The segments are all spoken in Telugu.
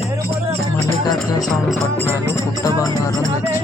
మల్లికార్జున స్వామి పట్నాలు పుట్ట బంగారం తెచ్చారు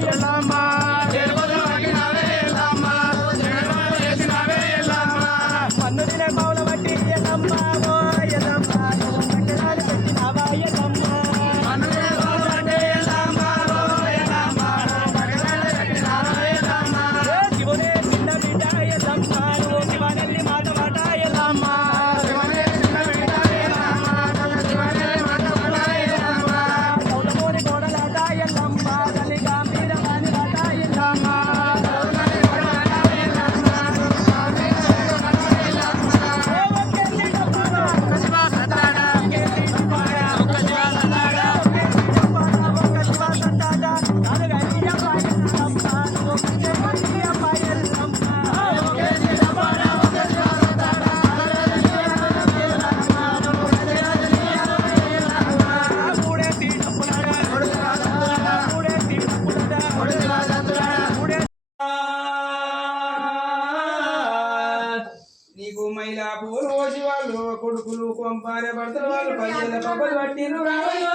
కొడుకులు కొంపారే భర్తలు వాళ్ళు పదివేల పబ్బలు పట్టిను రావయ్యో.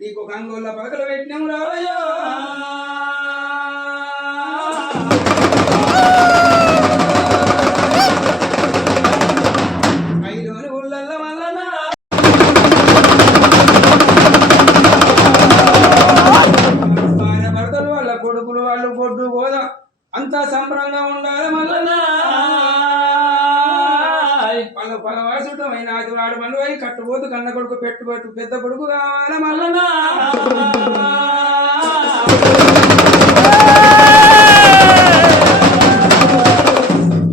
నీకు కంగోళ్ళ పగలు పెట్టినాము వాళ్ళ పలవాసుడమైన అది వాడు మనువై కట్టుబోతు కన్న కొడుకు పెట్టుబోతు పెద్ద కొడుకు కావాలి మల్లన్నా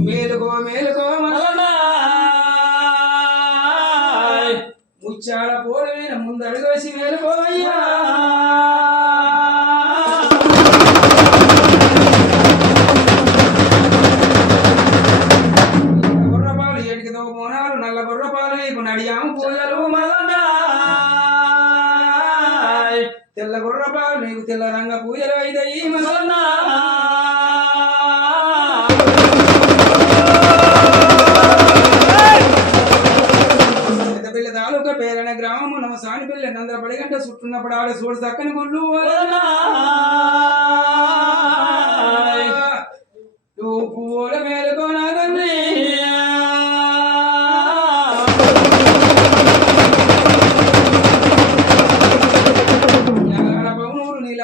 మేలుకో మేలుకో మల్లనా ముచ్చాల పోలమైన ముందడుగు వేసి మేలుకోవయ్యా నీకు తెల్ల రంగ పూజలు అయితాయి మల్లన్నా పెద్ద పిల్ల తాలూకా పేరైన గ్రామము నమ సాని పిల్ల నందర పడిగంట చుట్టున్నప్పుడు ఆడ చూడు చక్కని గుళ్ళు. నువ్వు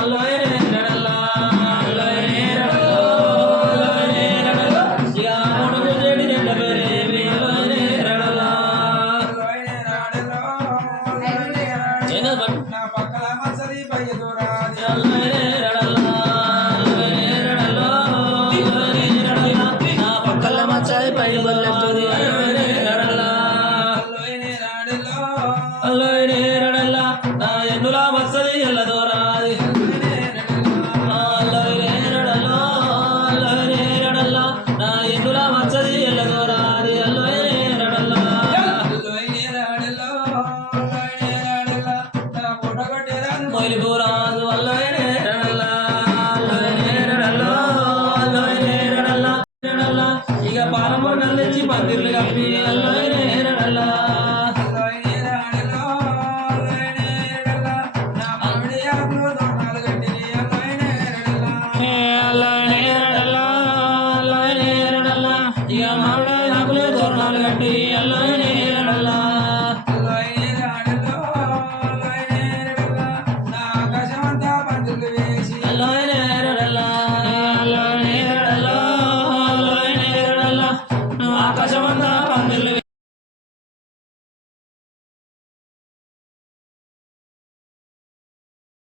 Alô, మొయిలిపోరాజు వల్లనే ఇక పాలమూరు కల్లిచ్చి పందిర్లు కప్పి అల్లోనే